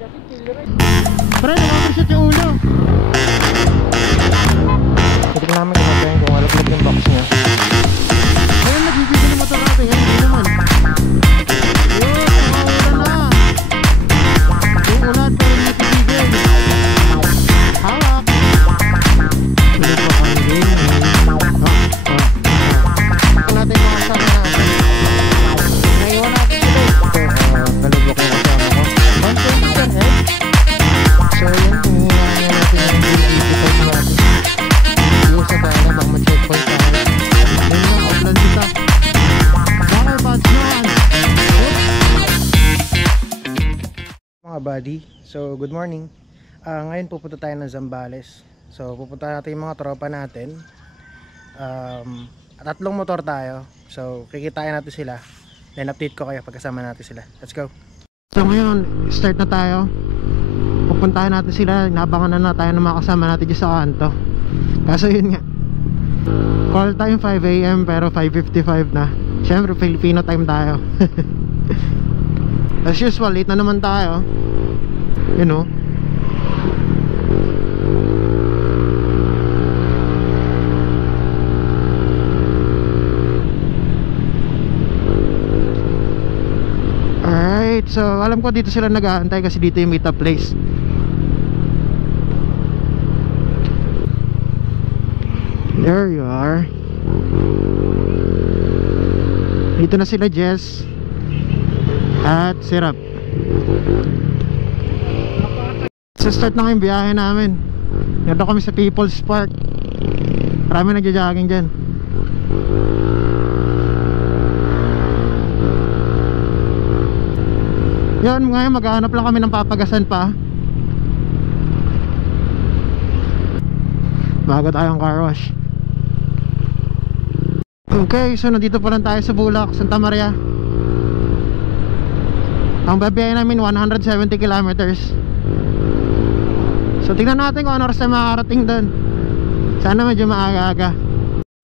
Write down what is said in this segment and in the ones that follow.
Pre, nakapagsit yung ulo. Titignan namin kung alaglag yung box niya. Ayun, nagbibigay ng motor natin. Yan, hindi naman. Yun, nakaulan na. Yung ulan, pero hindi tibigay. Hawak. Tuloy pa kami din. Ito natin mga kasama natin. Naiwan natin sila. Nalubok yung kasama ko. 120 head. So yun, hinihinaan niya natin yung DVT-5 natin. Yung sa tayo na, baka ma-checkpoint tayo. Yun na, outland kita. Bakal pads naman. Mga buddy, so good morning. Ngayon pupunta tayo ng Zambales. So pupunta natin yung mga tropa natin. Tatlong motor tayo. So kikitain natin sila. Then update ko kayo pagkasama natin sila. Let's go. So ngayon, start na tayo. Pupuntahan natin sila. Inabangan na tayo ng mga kasama natin dyan sa kanto. Kaso yun nga, call time 5 AM pero 5:55 na. Siyempre Filipino time tayo. As usual, late na naman tayo. You know. Alright, so alam ko dito sila nag-aantay kasi dito yung meet up place. There you are. Dito na sila Jess at Sirap. So start na yung biyahe namin. Nandito kami sa People's Park. Marami nagja-jogging dyan. Yan, ngayon maghahanap lang kami ng papagasan pa bago tayong car wash. Okay, so nandito pa lang tayo sa Bulac, Santa Maria. Ang babiyahe namin 170 kilometers. So tingnan natin kung ano oras na makakarating doon. Sana medyo maaga-aga.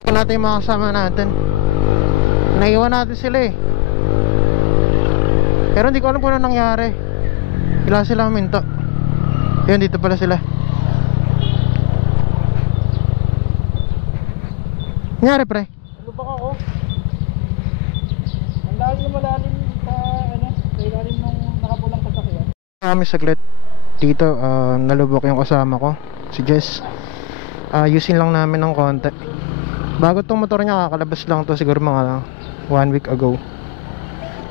Tingnan natin yung mga kasama natin. Naiwan natin sila eh. Pero hindi ko alam kung ano nangyari. Kailan sila huminto. Yun, dito pala sila. Nangyari pre? Lubak ako. Ang lalim na malalim sa ano, sa ilalim nung nakapulang sasakyan. Kami saglit dito, nalubok yung kasama ko, si Jess. Ayusin lang namin ng konti. Bago tong motor niya, kakalabas lang to siguro mga 1 week ago.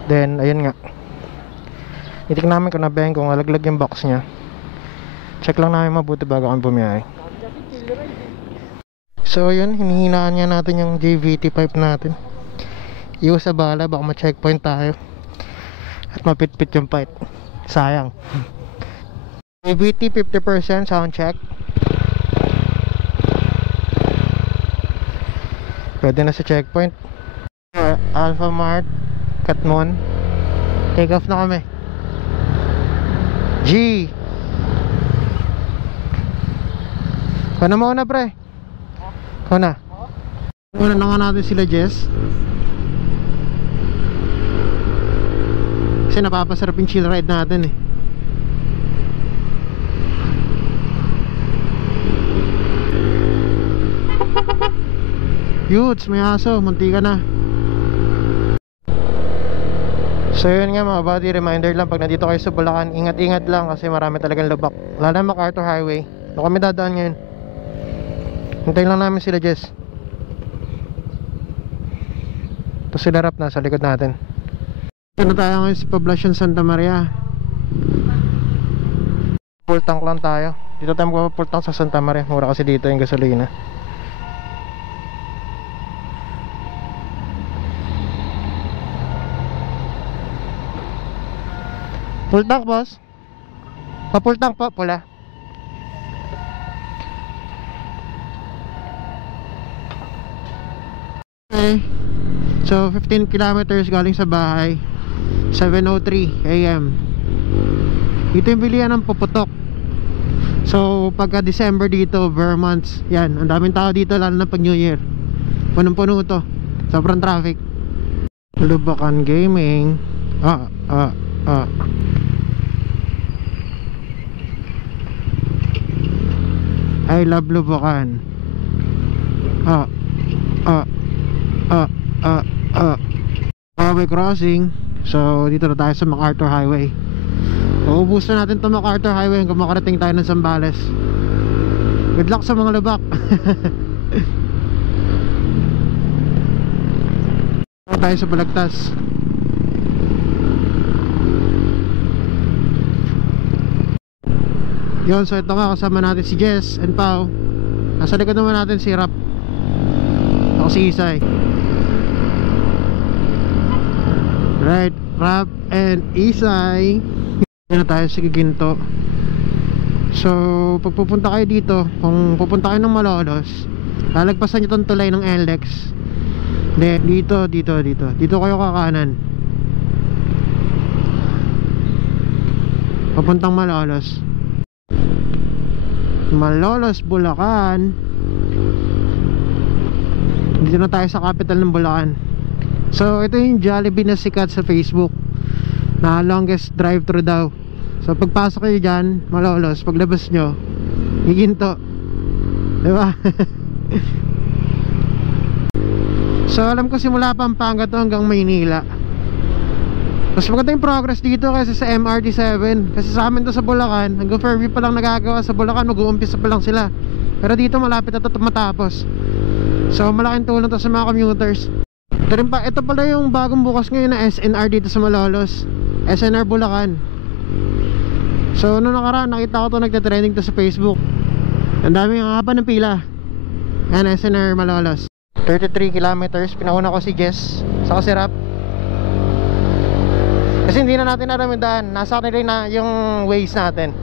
Then, ayun nga, itignan namin kung nabiyahin kung alaglag yung box niya. Check lang namin mabuti bago kami bumiyahe. So yun, hinihinaan niya natin yung JVT-5 natin. Iwas sa bala, baka ma-checkpoint tayo at mapit-pit yung pipe. Sayang. JVT 50% sound check. Pwede na sa checkpoint. Alpha Mart Katmon. Take off na kami. G. Kau na muna pre. Kau na. Una na nga natin sila Jess. Kasi napapasarap yung chill ride natin eh. Yuts, may aso, muntika na. So yun nga mga buddy, reminder lang pag nandito kayo sa Bulacan, ingat-ingat lang kasi marami talagang lubak. Lalo na MacArthur Highway. Doon kami dadaan ngayon. Hintayin lang namin sila Jess. Tapos sila Rap na sa likod natin. Ito na tayo ngayon sa Poblacion Santa Maria. Full tank lang tayo. Dito tayo magpa-full tank sa Santa Maria. Mura kasi dito yung gasolina. Full tank boss. Pa-full tank po, pula. Okay. So 15 kilometers galing sa bahay. 7:03 AM. Ito yung bilihan ng puputok. So pagka December dito, Vermonts, yan, ang daming tao dito lalo na pag New Year. Punong-puno to. Sobrang traffic. Lubacan Gaming. I love Lubukan. Highway crossing. So dito na tayo sa MacArthur Highway. Uubusan natin to MacArthur Highway hanggang makarating tayo ng Zambales. Good luck sa mga lubak. Tayo sa Balagtas. Yun, so ito nga kasama natin si Jess and Pao. Nasa likod naman natin si Rap. Ako si Isay. Right, Rap and Isay. Yan na tayo sa Giginto. So pag pupunta kayo dito, kung pupunta kayo ng Malolos, lalagpasan nyo itong tulay ng NLEX. Dito kayo kakanan papuntang Malolos, Bulacan. Dito na tayo sa capital ng Bulacan. So ito yung Jollibee na sikat sa Facebook na longest drive-thru daw. So pagpasok kayo dyan, Malolos, paglabas nyo, Giginto, diba? So alam ko simula Pampanga to hanggang Maynila. Mas maganda yung progress dito kaysa sa MRT7. Kasi sa amin to sa Bulacan, hanggang Fairview pa lang nagagawa. Sa Bulacan mag-uumpisa pa lang sila. Pero dito malapit na to matapos. So malaking tulong to sa mga commuters. Ito pala yung bagong bukas ngayon na SNR dito sa Malolos, SNR Bulacan. So noong nakaraan nakita ko to, nagte-trending to sa Facebook. Ang daming haba ng pila. Yan, SNR Malolos. 33 kilometers. Pinauna ko si Jess saka si Rap. Kasi hindi na natin alam yung daan. Nasa kanila na yung ways natin.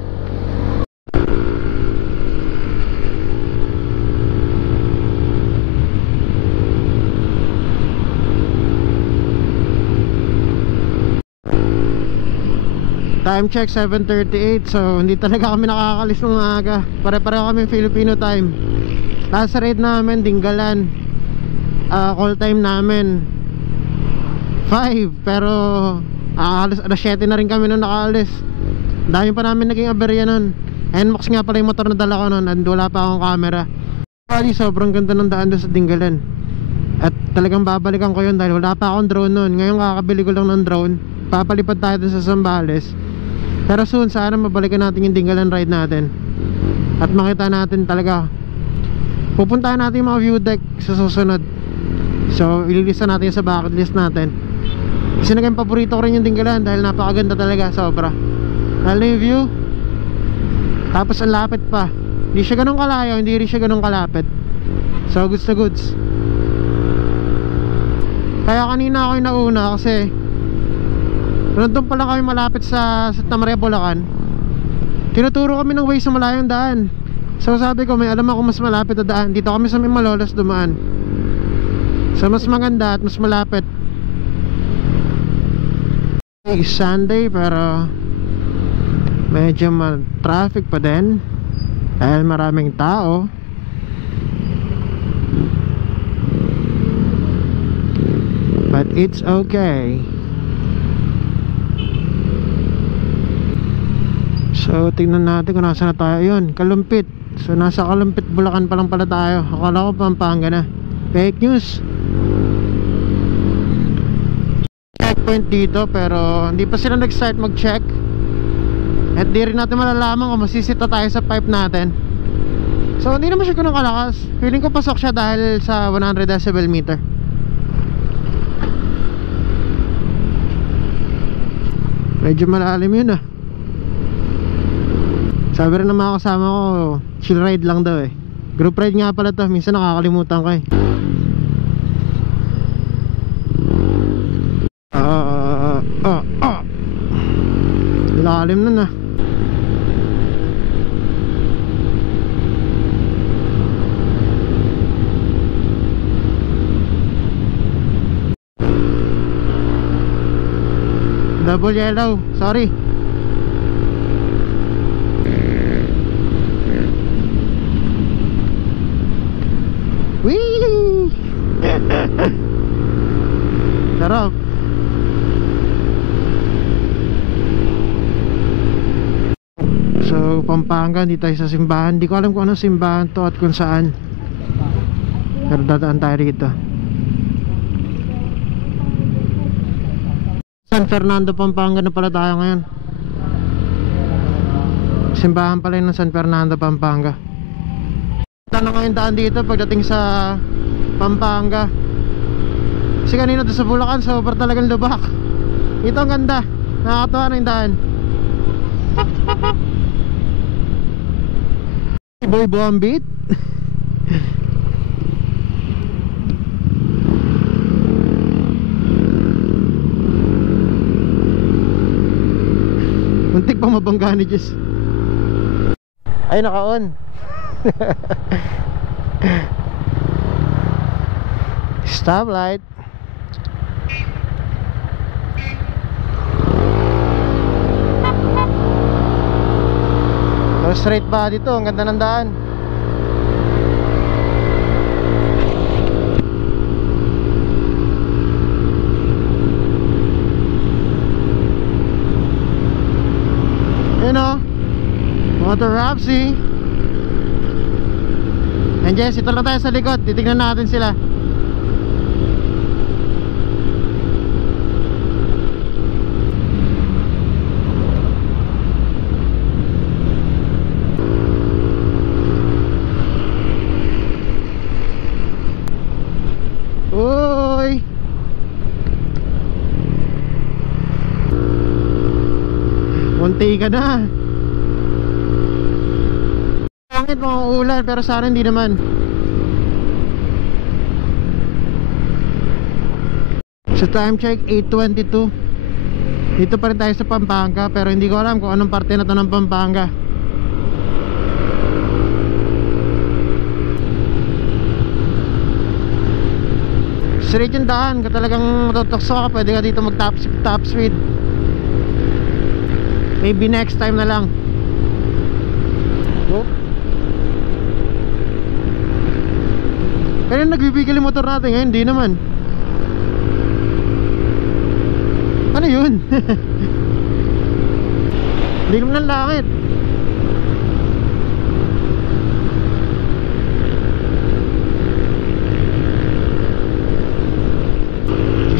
Time check 7:38. So hindi talaga kami nakakalis ng aga. Pare-pareho kami Filipino time. Last ride namin Dinggalan. Call time namin 5, pero alas 7 na rin kami nung nakaalis. Dami pa namin naging aberya nun. NMAX nga pala yung motor na dala ko nun, and wala pa akong camera. Sobrang ganda ng daan doon sa Dinggalan. At talagang babalikan ko yun dahil wala pa akong drone nun. Ngayon kakabili ko lang ng drone. Papalipad tayo dun sa Zambales. Pero soon sana mabalikan natin yung Dinggalan ride natin. At makita natin talaga. Pupuntahan natin yung mga view deck sa susunod. So ililista natin sa bucket list natin. Kasi naging paborito ko rin yung Dinggalan dahil napakaganda talaga, sobra. Lalo yung view. Tapos ang lapit pa. Hindi siya ganun kalayo, hindi rin siya ganun kalapit. So goods to goods. Kaya kanina ako yung nauna kasi nandun pala kami malapit sa Santa Maria, Bulacan. Tinuturo kami ng way sa malayong daan. So sabi ko may alam ako mas malapit na daan. Dito kami sa may Malolos dumaan. So mas maganda at mas malapit. It's Sunday pero medyo traffic pa din dahil maraming tao. But it's okay. So tingnan natin kung nasa na tayo. Yun, Kalumpit. So nasa Kalumpit, Bulacan pa lang pala tayo. Akala ko Pampanga na. Fake news. Checkpoint dito pero hindi pa sila nag-start mag-check. At di rin natin malalaman kung masisita tayo sa pipe natin. So hindi naman siya ganun kalakas. Feeling ko pasok siya dahil sa 100 decibel meter. Medyo malalim yun ah. Sabi rin ng mga kasama ko, chill ride lang daw eh. Group ride nga pala to. Minsan nakakalimutan ko eh. Lalim nun ah. Double yellow, sorry. Wee! Sarap. So So Pampanga, hindi tayo sa simbahan. Hindi ko alam kung anong simbahan to at kung saan, pero dadaan tayo rito. San Fernando, Pampanga na pala tayo ngayon. Simbahan pala yun ng San Fernando, Pampanga. Tanong ngayon daan dito pagdating sa Pampanga. Kasi kanina doon sa Bulacan, sobrang talagang lubak. Ito ang ganda, nakakatuwa na yung daan. Boy Bombit. Muntik pang mabangga ni Jess. Ay, naka-on. Stoplight. So straight body to, ang ganda ng daan. Yun o, Motor Rapsi. And yes, ito lang tayo sa likod, titignan natin sila. Uy! Munti ka na. Pangit mga ulan, pero sana hindi naman. So time check 8:22. Dito pa rin tayo sa Pampanga, pero hindi ko alam kung anong parte na to ng Pampanga. Straight yung daan, kung talagang matutokso ka, pwede ka dito mag top speed. Maybe next time na lang. Oh. Kaya nagbibigil yung motor natin ngayon, hindi naman. Ano yun? Hindi naman ng langit.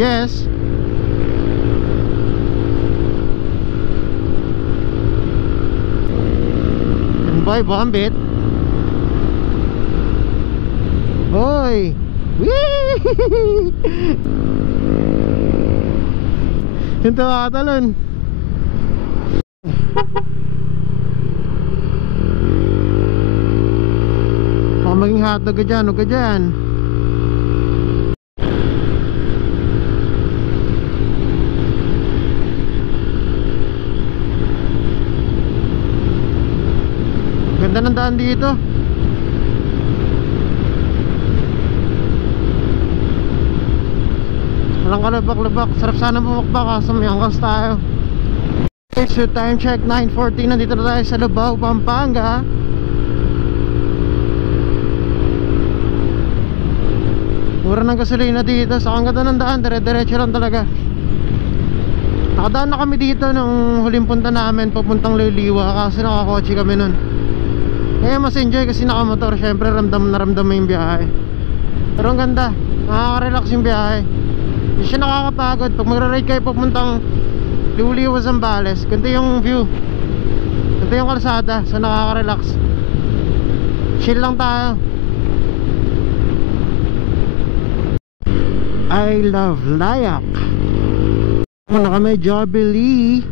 Yes. Boy Bombit. Hoy. Wee! Yung tawatalon. Baka maging hotdog ka dyan, huwag ka dyan. Ganda ng daan dito. Walang kalabak-labak. Sarap sana bumakbak kaso may angkas tayo. Okay, so time check 9:40. Nandito na tayo sa Lubao, Pampanga. Mura ng gasolina dito. Sa ang ganda ng daan, dire-diretso lang talaga. Nakadaan na kami dito nung huling punta namin papuntang Liliwa, kasi nakakotse kami nun. Kaya mas enjoy kasi nakamotor. Syempre ramdam na ramdam mo yung biyahe. Pero ang ganda, nakaka-relax yung biyahe. Hindi siya nakakapagod. Pag magra-ride kayo papuntang Liuliwa, Zambales, ganito yung view, ganito yung kalsada. So nakaka-relax. Chill lang tayo. I love Layak. Muna kami Jubilee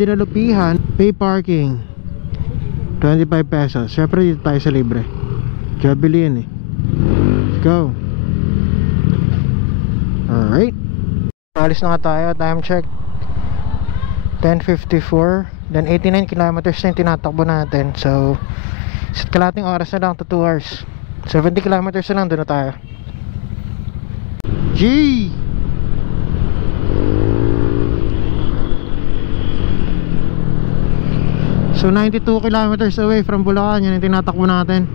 Dinalupihan. Pay parking 25 pesos. Syempre dito tayo sa libre. Jubilee yun eh. Let's go. Alright, alis na nga tayo. Time check 10:54. Then 89 kilometers na yung tinatakbo natin. So sa kalating oras na lang to 2 hours. 70 kilometers na lang, doon na tayo. G! So 92 kilometers away from Bulacan. Yan yung tinatakbo natin.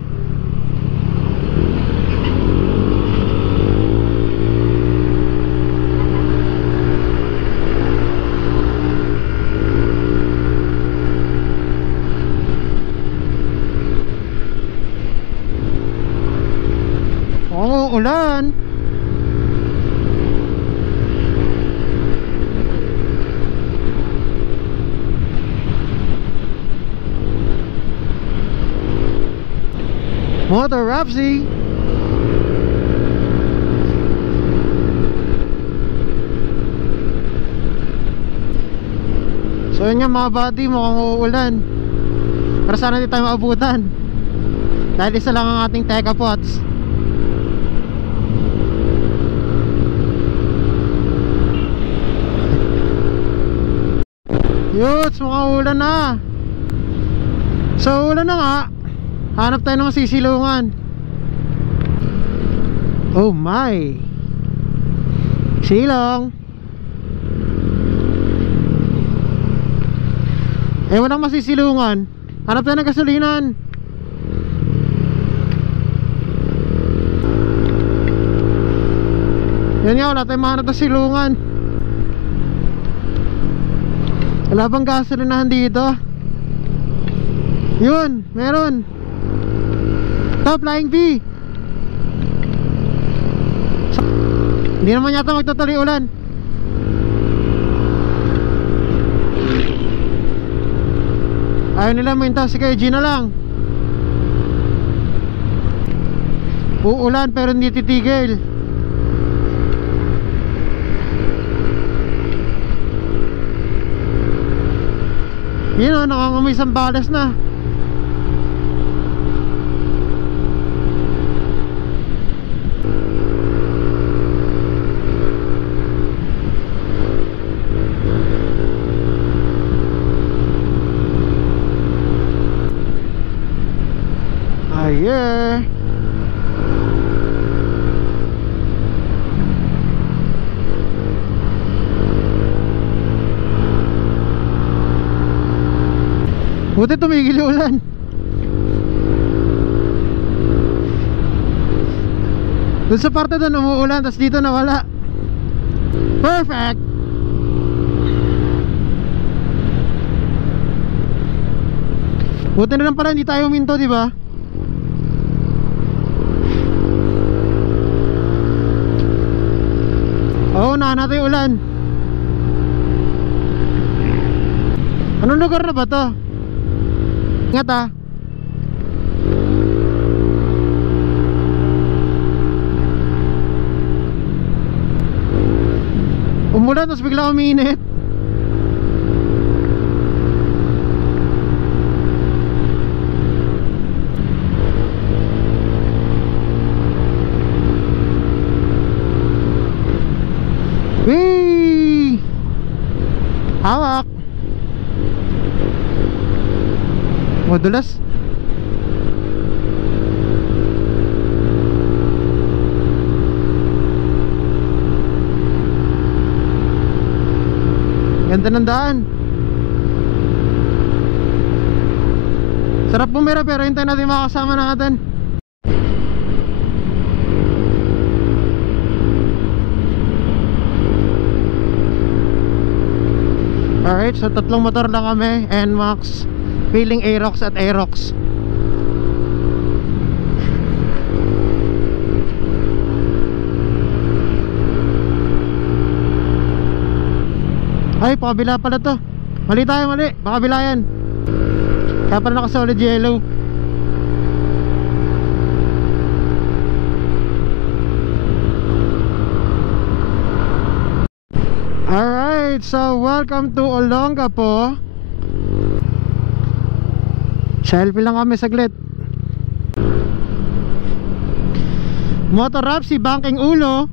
ulan. Motor Rapsy. So yun nga mga buddy, mukhang uulan. Pero sana hindi tayo maabutan dahil isa lang ang ating Teka Pots. Yuts, mukhang ulan na. So ulan na nga, hanap tayo ng sisilungan. Oh my, silong. Eh walang masisilungan, hanap tayo ng gasolinan. Yan nga, wala tayong mahanap ng silungan. Wala bang gasolinahan dito? Yun, meron. Top Flying V. Hindi naman yata magtutuloy ulan. Ayaw nila minta, si kay G na lang. Uulan pero hindi titigil. Yun o, nakangamoy Sambales na. Yeah. Buti tumigil yung ulan. Doon sa parte doon umuulan, tapos dito nawala. Perfect. Buti na lang pala hindi tayo huminto, di ba? Oo, nahanap yung ulan. Anong lugar na ba to? Ingat ah. Umulan tapos bigla uminit. Wee! Hawak! Madulas. Ganda ng daan. Sarap bumira pero hintayin natin makakasama natin. Alright, so tatlong motor lang kami, NMAX, feeling Aerox at Aerox. Ay, pakabila pala to. Mali tayo, mali, pakabila yan. Kaya pala naka-solid yellow. Alright, so welcome to Olongapo. Selfie lang kami saglit. Motor Rapsy, banking ulo.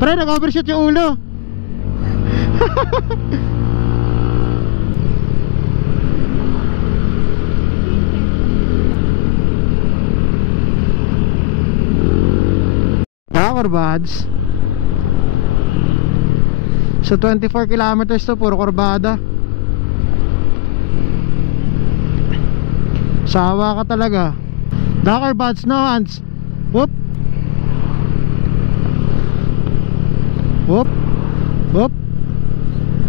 Pre, nag-overshoot yung ulo. Power buds. So 24 kilometers to, puro kurbada. Sawa ka talaga. Dakar buds, no hands. Whoop. Whoop. Whoop.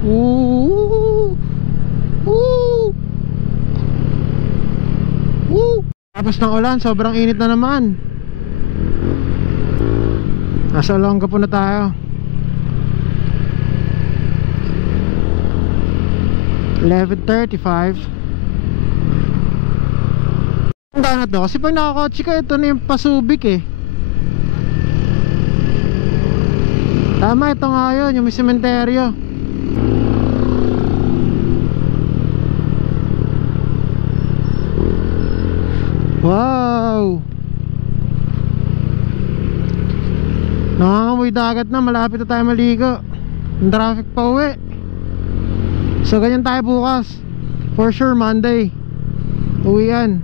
Ooh. Ooh. Ooh. Tapos ng ulan, sobrang init na naman. Nasa Olongapo na tayo. 11:35. Ang na to kasi pag nakakotse ka, ito na yung Pasubik eh. Tama, ito nga yun, yung may sementeryo. Wow! Nangangamoy dagat na, malapit na tayo maligo. Yung traffic pa uwi. So ganyan tayo bukas. For sure Monday uwian.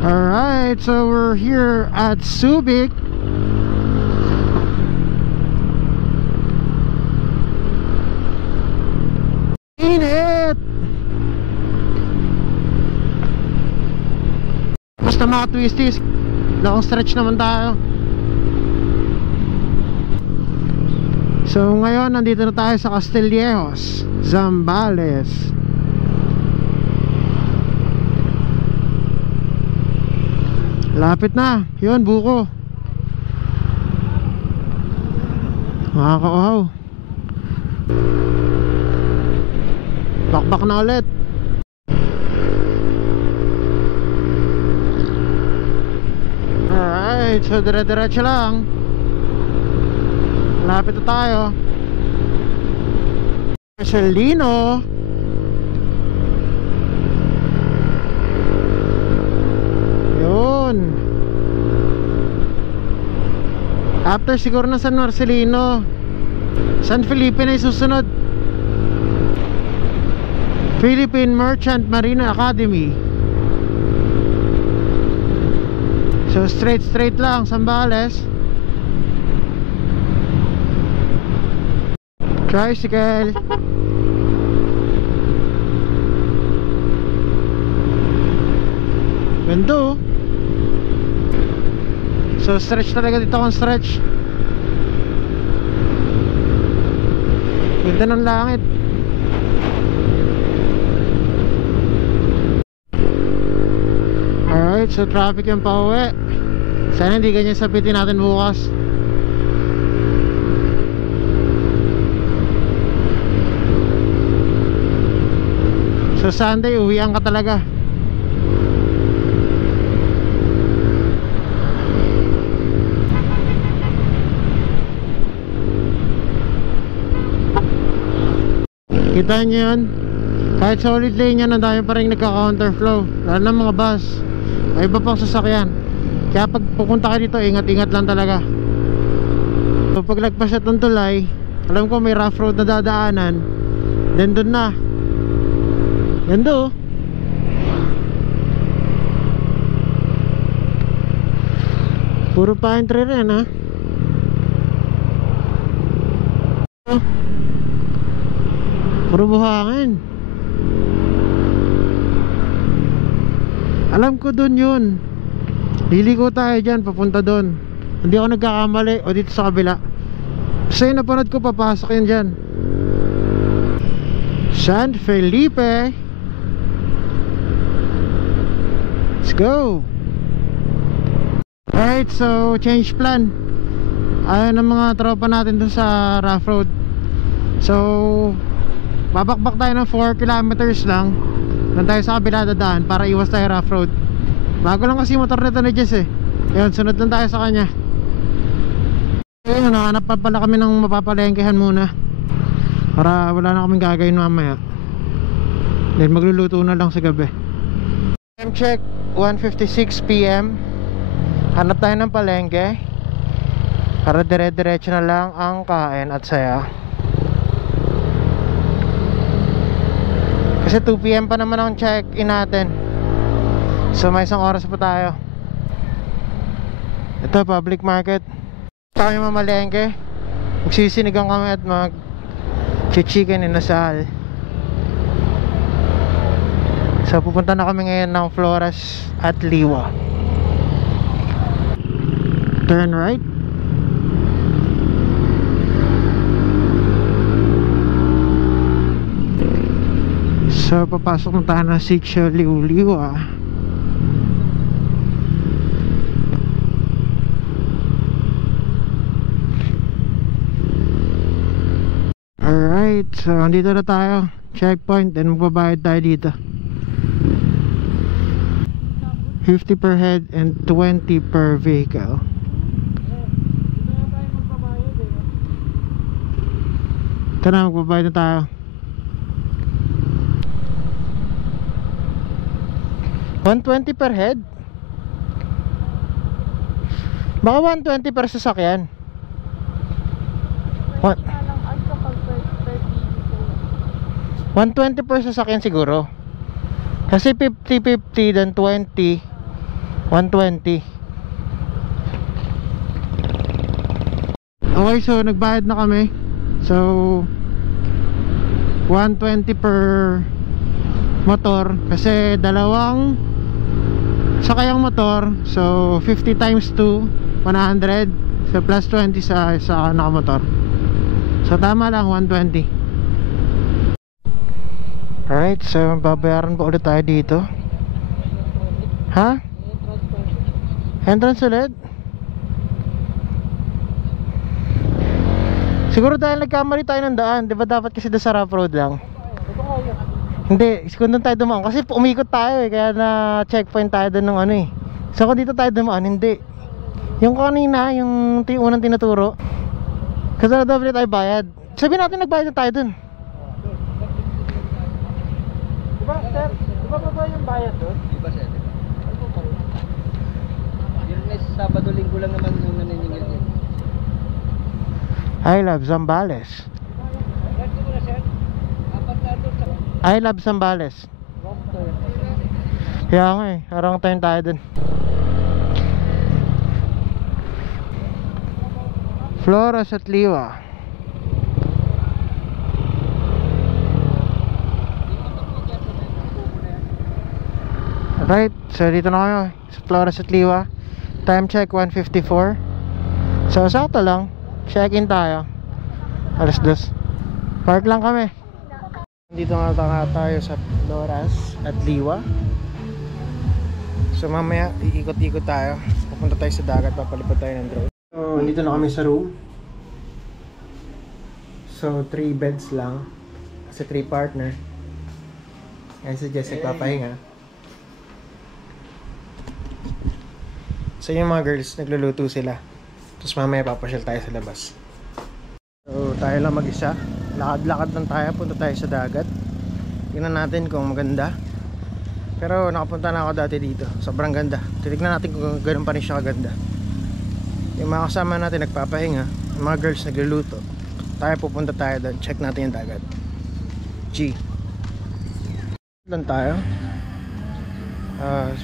Alright, so we're here at Subic. Init! Basta mga twisties, nakang stretch naman tayo. So ngayon nandito na tayo sa Castillejos, Zambales. Lapit na, yun buko. Makakauhaw. Bakbak na ulit. Alright, so dire-diretso lang. Lapit na tayo. Marcelino. Yun. After siguro na San Marcelino, San Felipe na susunod. Philippine Merchant Marine Academy. So straight lang Zambales. Tricycle. Ganda. So stretch talaga dito kung stretch. Ganda ng langit. Alright, so traffic yung pauwi. Sana hindi ganyan sabitin natin bukas. So Sunday uwian ka talaga. Kita nyo yun? Kahit solid lane yan, ang dami pa rin nagka-counterflow. Lalo na mga bus. May iba pang sasakyan. Kaya pag pupunta ka dito, ingat-ingat lang talaga. So pag lagpas at ng tulay, alam ko may rough road na dadaanan, then dun na. Ganda. Puro pine tree rin ha. Puro buhangin. Alam ko dun yun. Liliko tayo dyan, papunta dun. Hindi ako nagkakamali. O dito sa kabila. Basta yung napanood ko, papasok yan dyan. San Felipe. Let's go. Alright, so change plan. Ayaw ng mga tropa natin dun sa rough road. So babakbak tayo ng 4 kilometers lang. Doon tayo sa kabila dadaan para iwas tayo rough road. Bago lang kasi motor nito ni Jess eh. Ayun, sunod lang tayo sa kanya. Ayun, nakahanap pa pala kami ng mapapalengkehan muna para wala na kaming gagawin mamaya. Then magluluto na lang sa gabi. Time check, 1:56 PM. Hanap tayo ng palengke para dire-diretso na lang ang kain at saya. Kasi 2 PM pa naman ang check-in natin. So may isang oras pa tayo. Ito, public market. Tayo mamalengke. Magsisinigang kami at mag-chicken inasal. So pupunta na kami ngayon ng Flores at Liwa. Turn right. So papasok na tayo ng Sitio Liwa. so andito na tayo. Checkpoint, and magbabayad tayo dito. 50 per head and 20 per vehicle. Tara, magbabayad na tayo. 120 per head? Baka 120 per sasakyan. What? 120 per sasakyan siguro. Kasi 50-50 then 20 120. Okay, so nagbayad na kami. So 120 per motor kasi dalawang sakayang motor. So 50 times 2 100. So plus 20 sa nakamotor. So tama lang 120. Alright, so babayaran pa ulit tayo dito. Ha? Entrance ulit? Siguro dahil nagkamali tayo ng daan. Di ba dapat kasi sa rough road lang? Hindi, kung doon tayo dumaan. Kasi umikot tayo eh. Kaya na checkpoint tayo doon ng ano eh. So kung dito tayo dumaan, hindi. Yung kanina, yung unang tinuturo, kasi na doble tayo bayad. Sabihin natin nagbayad na tayo doon. Diba, sir? Diba ba yung bayad doon? Diba, sir? Yung next Sabado, Linggo lang naman yung naniningil niya. I love Zambales. I love Zambales. Kaya nga eh, wrong time tayo dun. Flores at Liwa. Right, so dito na kayo sa Flores at Liwa. Time check 1:54. So sakto lang. Check-in tayo. Alas 2. Park lang kami. Dito nga tayo sa Flores at Liwa. So mamaya iikot-ikot tayo. Pupunta tayo sa dagat, papalipad tayo ng drone. So dito na kami sa room. So 3 beds lang. Kasi 3 partner. Kaya si Jess nagpapahinga. So yung mga girls, nagluluto sila. Tapos mamaya papasyal tayo sa labas. So tayo lang mag-isa. Lakad-lakad lang tayo, punta tayo sa dagat. Tingnan natin kung maganda. Pero nakapunta na ako dati dito. Sobrang ganda. Titignan natin kung ganoon pa rin siya kaganda. Yung mga kasama natin nagpapahinga. Yung mga girls nagluluto. Tayo pupunta tayo doon. Check natin yung dagat. G. Doon tayo.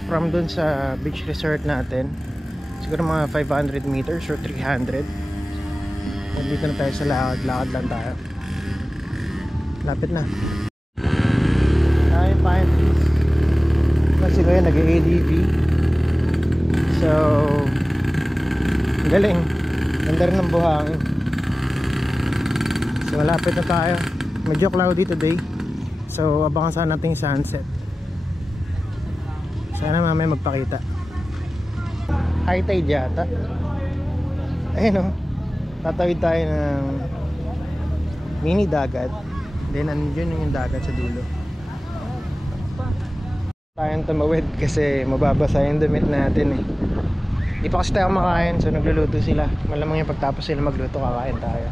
From doon sa beach resort natin, siguro mga 500 meters or 300. Nandito na tayo sa lakad lang tayo. Lapit na. Tayo pine trees. Kasi kayo nag-ADV. So galing. Ganda rin ng buhangin. So malapit na tayo. Medyo cloudy today. So abangan sana natin yung sunset. Sana mamaya magpakita. High tide yata. Ayun o. Tatawid tayo ng mini dagat. Then andun yung dagat sa dulo. Tayong tumawid kasi mababasa yung damit natin eh. Di pa kasi tayo kumakain, so nagluluto sila. Malamang yung pagtapos sila magluto, kakain tayo.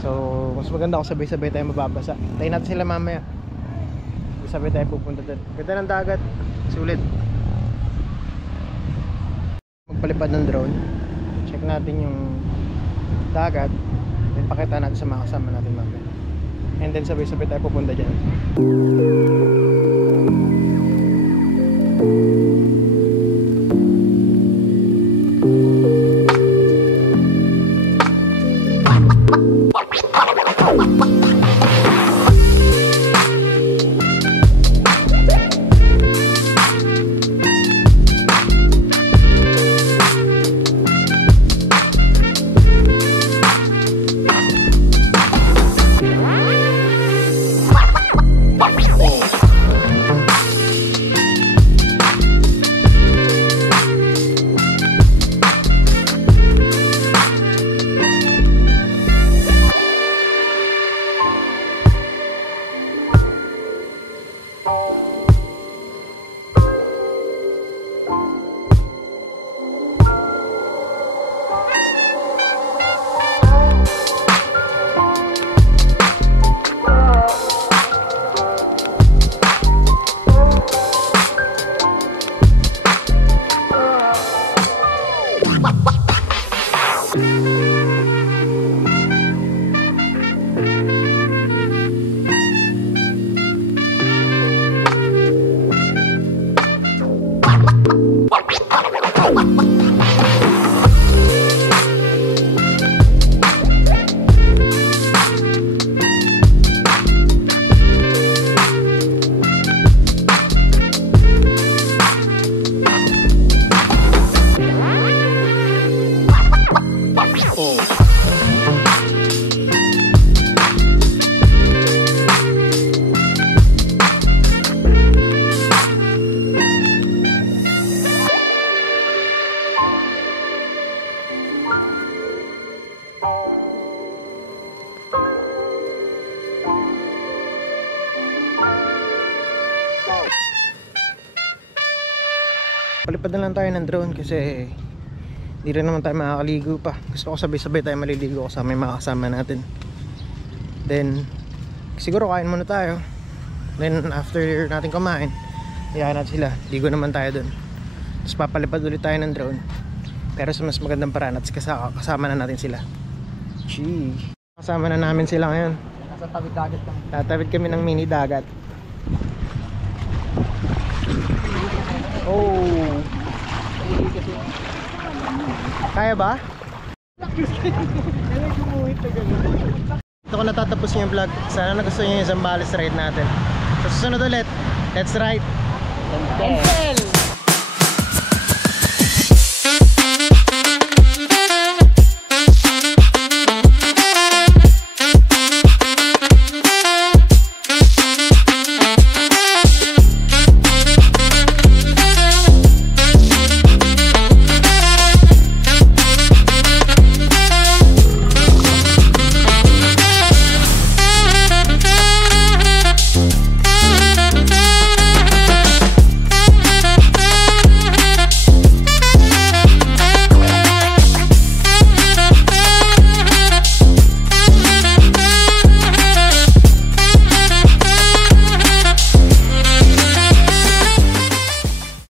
So mas maganda kung sabay-sabay tayo mababasa. Tayo natin sila mamaya. Sabay tayo pupunta doon. Ganda ng dagat. Sulit. Magpalipad ng drone. Check natin yung dagat. Then pakita natin sa mga kasama natin mamaya. And then sabay-sabay tayo pupunta dyan. Palipad na lang tayo ng drone kasi hindi rin naman tayo makakaligo pa. Gusto ko sabay-sabay tayo maliligo kasama yung mga kasama natin. Then siguro kain muna tayo. Then after natin kumain, iyakan natin sila, ligo naman tayo dun. Tapos papalipad ulit tayo ng drone, pero sa mas magandang paraan at kasama na natin sila. Gee. Kasama na namin sila ngayon. Nasa tawid dagat lang. Tatawid kami ng mini dagat. Oh, kaya ba? Ito ko natatapos yung vlog. Sana nagustuhan nyo yung Zambales ride natin. Sa susunod ulit, let's ride. Entel!